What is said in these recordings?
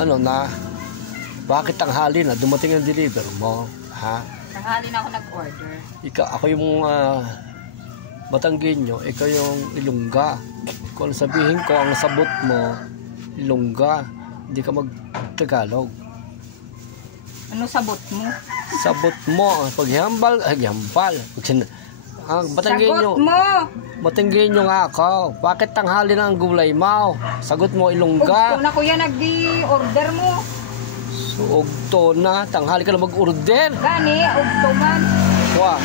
Ano na? Bakit tanghali na dumating ang deliver mo? Ha? Tanghali na ako nag-order. Ako yung Batanggenyo, ikaw yung Ilongga. Kung sabihin ko ang sabot mo, Ilongga, hindi ka mag-Tagalog. Ano sabot mo? Sabot mo, paghihambal, ang Batanggenyo. Sagot mo! Batanggenyo nga ako. Bakit tanghali na ang gulay mo? Sagot mo, Ilongga. Ugto na kuya nagdi-order mo. So, ugto na. Tanghali ka na mag-order. Gani, ugto man. Wah.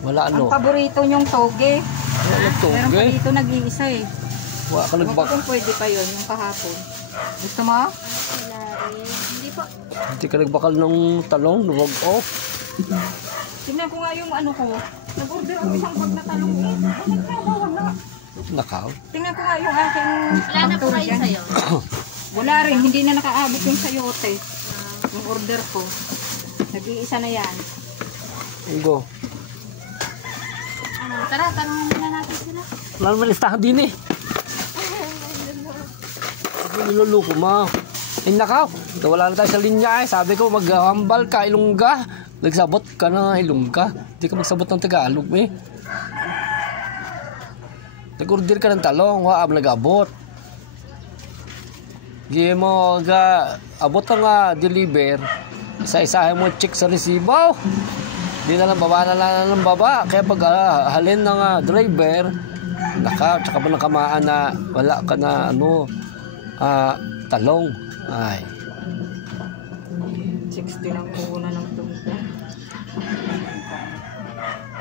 Wala ano? Ang paborito niyong toge. Wala toge? Meron pa dito nag-iisa eh. Wala ka nagbak. Kung pwede pa yun, yung kahapon. Gusto mo? Wala rin. Hindi po. Hindi ka nagbakal ng talong, luwag off. Tingnan ko nga yung ano ko. Nag-order ako isang bag na talong eh. Wala. Nakaw? Tingnan ko nga yung aking Wala na po kayo sa'yo. Wala rin, hindi na nakaabot yung sayote. Yung order ko. Nag-iisa na yan. Go. Ano, tara, tanongin na natin sila. Wala naman listahan din eh. Niluluko mo. Nakaw. Wala na tayo sa linya eh. Sabi ko maghambal ka, Ilongga. Nagsabot ka na, Ilongga. Hindi ka magsabot ng Tagalog eh. Nag-order ka ng talong, nag-abot. Hindi mo abot ang deliver. Isa-isahin mo check sa resibo. Hindi na lang baba ng baba. Kaya pag halin ng driver, tsaka pa nakamaan na wala ka na talong. Ay. 60 lang muna ng tungkol.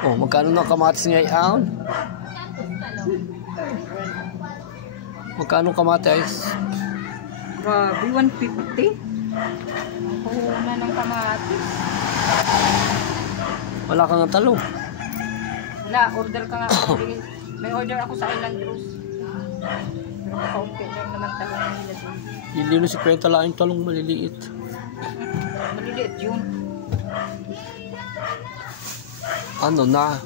Oh, magkano na kamatis ngayon? Magkano kamatis? Grabe, 150. Ang puhunan ng kamatis. Wala ka ng talong. Wala, order ka nga. May order ako sa Island Rose. Pero kaunti lang naman talong na nila doon. Hindi na si Kwenta lang yung talong maliliit. Maliliit yun. Ano na?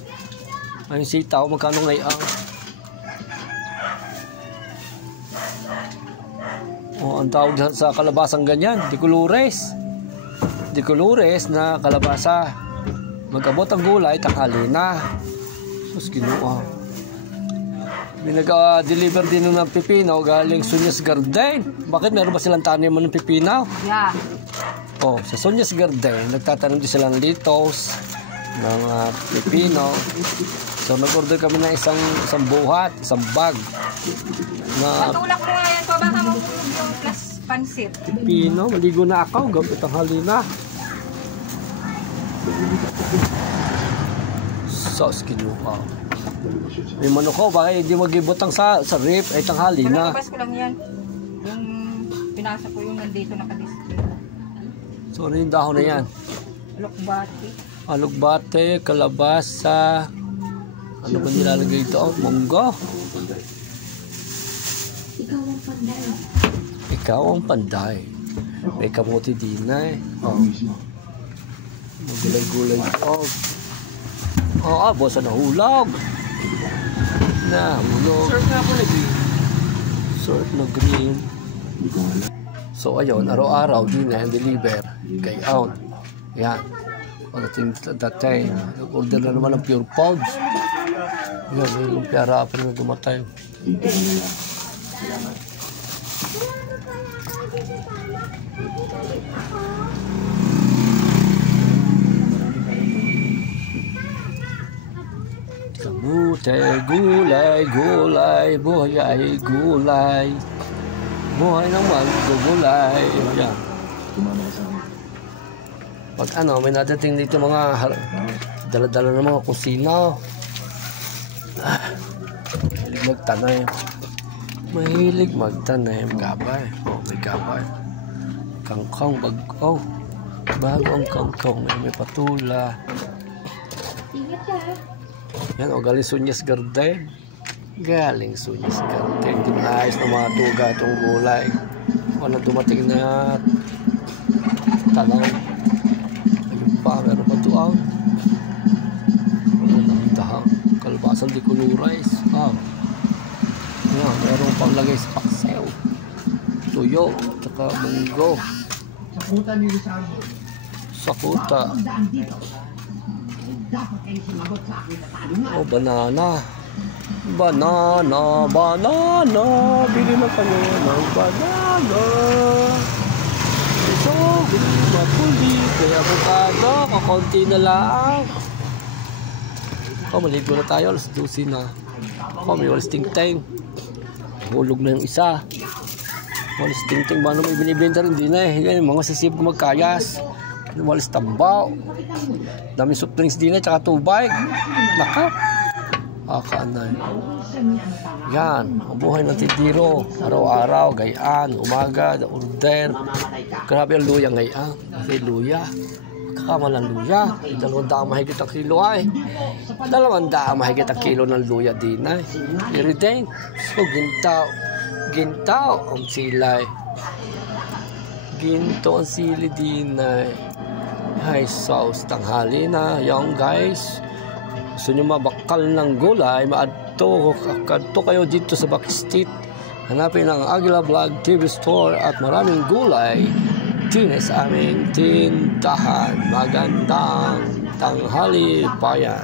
Ay sitaw, magkano ngayon? Oh, ang tawag sa kalabasang ganyan, dikulures. Dikulures na kalabasa. Mag-abot ang gulay, tanghali na. Mas kinuha. May nag-deliver din ng pipinaw galing Sunyas Garden. Bakit meron ba silang taniman ng pipinaw? Yeah. Oh, sa Sunyas Garden, nagtatanim din sila ng litos, ng pipino. So nag-order kami ng isang buhat, isang bag. Patulak mo nga yan ko, baka mahulog yung plus pansit. Pipino, maligo na ako, gabit ang halina. Sauce kinuha. May manok ko, baka hindi mag-ibotang sa rip, ay tanghali na. Pinakabas ko lang yan. Yung pinasa ko yung nandito nakadisplay. So ano yung dahon na yan? Alokbati. Alugbate, kalabasa. Ano ba nilalagay ito? Munggo. Ikaw ang panday. May kamuti din na eh. Oh. Magulay-gulay. Oh, bosa na hulog. Hulog. Sort nga po na green. Sort na green. So ayun, araw-araw din na deliver kay out. Yan. Pagdating that time, order na naman ng Pure Pods. Yan, may lumpia rapper na dumatay. Kamote, gulay, gulay, buhay ay gulay. Buhay ng magugulay. Yan. Pag may nadating dito mga dala-dala ng mga kusina. Mahilig magtanim. Gabay. Oh, may gabay. Kangkong, bago. Bago ang kangkong. May patula. Yan, galing Sunyas Garden. Galing Sunyas Garden. Hindi na ayos na mga tuga itong gulay. Wala dumating na talong. Meron pa tuaw. Kalbasan di kulurais. Meron pa panglagay sa paksew. Tuyo, tsaka munggo. Sakuta. Oh, banana. Banana. Bili na kayo ng banana. So, bili mapuli. Kaya avocado, kakunti na lang. Maligo na tayo. Alas 12 na. May walis ting-ting. Hulog na yung isa. Walis ting-ting. Ba may biniblender? Hindi na eh. Yan, mga sisip ko magkayas. Walis tambaw. Daming soft drinks din eh. Tsaka tubig. Nakap. Kaanay. Yan. Ang buhay ng titiro. Araw-araw. Gayaan. Umaga. Order. Grabe ang luya ngayon. Kasi luya. Kakama ng luya. 200 mahigit ang kilo ay. 200 mahigit ang kilo ng luya din ay. Everything. So, gintaw. Gintaw ang silay. Ginto ang sili din ay. Ay, sauce tanghali na. Yung guys. Gusto nyo mabakal ng gulay, maadto kayo dito sa Backstreet. Hanapin ang Aguila Vlog TV Store at maraming gulay din sa aming tindahan. Magandang tanghali pa yan.